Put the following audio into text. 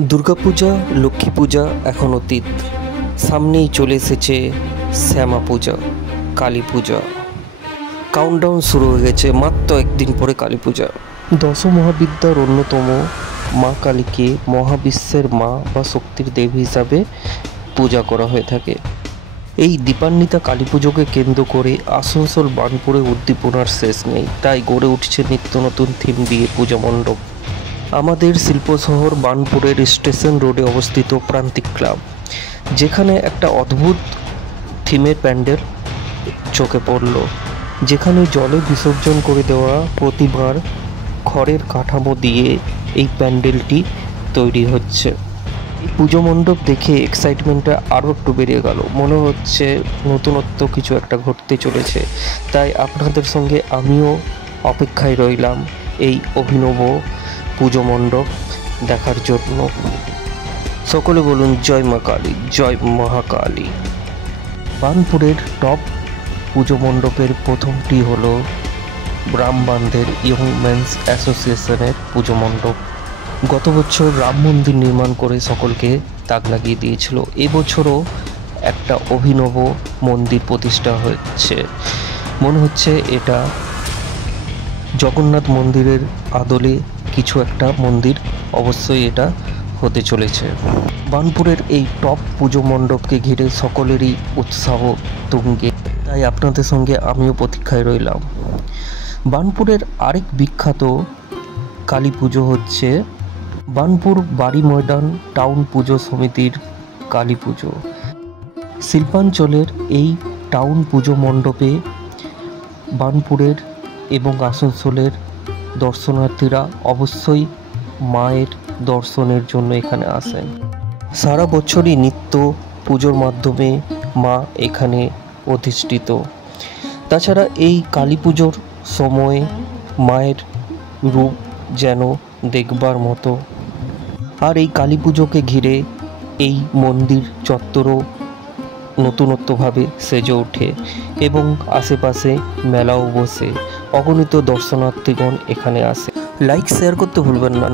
দুর্গাপূজা, লক্ষ্মী পূজা এখন অতীত। সামনেই চলে এসেছে শ্যামা পূজা, কালী পূজা। কাউন্টডাউন শুরু হয়ে গেছে, মাত্র একদিন পরে কালী পূজা। দশ মহাবিদ্যার অন্যতম মা কালীকে মহাবিশ্বের মা বা শক্তির দেবী হিসাবে পূজা করা হয়ে থাকে। এই দীপান্বিতা কালী পুজোকে কেন্দ্র করে আসানসোল বার্নপুরে উদ্দীপনার শেষ নেই। তাই গড়ে উঠছে নিত্য নতুন থিম দিয়ে পূজা মণ্ডপ। আমাদের শিল্প শহর বার্নপুরের স্টেশন রোডে অবস্থিত প্রান্তিক ক্লাব, যেখানে একটা অদ্ভুত থিমের প্যান্ডেল চোখে পড়ল, যেখানে জলে বিসর্জন করে দেওয়া প্রতিমার খড়ের কাঠামো দিয়ে এই প্যান্ডেলটি তৈরি হচ্ছে। এই পুজো মণ্ডপ দেখে এক্সাইটমেন্টটা আরও একটু বেড়ে গেল। মনে হচ্ছে নতুনত্ব কিছু একটা ঘটতে চলেছে। তাই আপনাদের সঙ্গে আমিও অপেক্ষায় রইলাম এই অভিনব পুজো মণ্ডপ দেখার জন্য। সকলে বলুন জয় মা কালী, জয় মহাকালী। বার্নপুরের টপ পুজো মণ্ডপের প্রথমটি হলো রামবান্ধের ইয়ং মেন্স অ্যাসোসিয়েশনের পুজো মণ্ডপ। গত বছর রাম মন্দির নির্মাণ করে সকলকে তাক লাগিয়ে দিয়েছিল। এবছরও একটা অভিনব মন্দির প্রতিষ্ঠা হচ্ছে। মনে হচ্ছে এটা জগন্নাথ মন্দিরের আদলে কিছু একটা মন্দির অবশ্যই এটা হতে চলেছে। বার্নপুরের এই টপ পুজো মণ্ডপকে ঘিরে সকলেরই উৎসাহ তুঙ্গে। তাই আপনাদের সঙ্গে আমিও প্রতীক্ষায় রইলাম। বার্নপুরের আরেক বিখ্যাত কালী পুজো হচ্ছে বার্নপুর বাড়ি ময়দান টাউন পুজো সমিতির কালী পুজো। শিল্পাঞ্চলের এই টাউন পুজো মণ্ডপে বার্নপুরের এবং আসানসোলের দর্শনার্থীরা অবশ্যই মায়ের দর্শনের জন্য এখানে আসেন। সারা বছরই নিত্য পুজোর মাধ্যমে মা এখানে অধিষ্ঠিত। তাছাড়া এই কালী পুজোর সময় মায়ের রূপ যেন দেখবার মতো। আর এই কালী পুজোকে ঘিরে এই মন্দির চত্বরও নতুনত্বভাবে সেজে ওঠে এবং আশেপাশে মেলাও বসে। অগণিত দর্শনার্থীগণ এখানে আসে। লাইক শেয়ার করতে ভুলবেন না।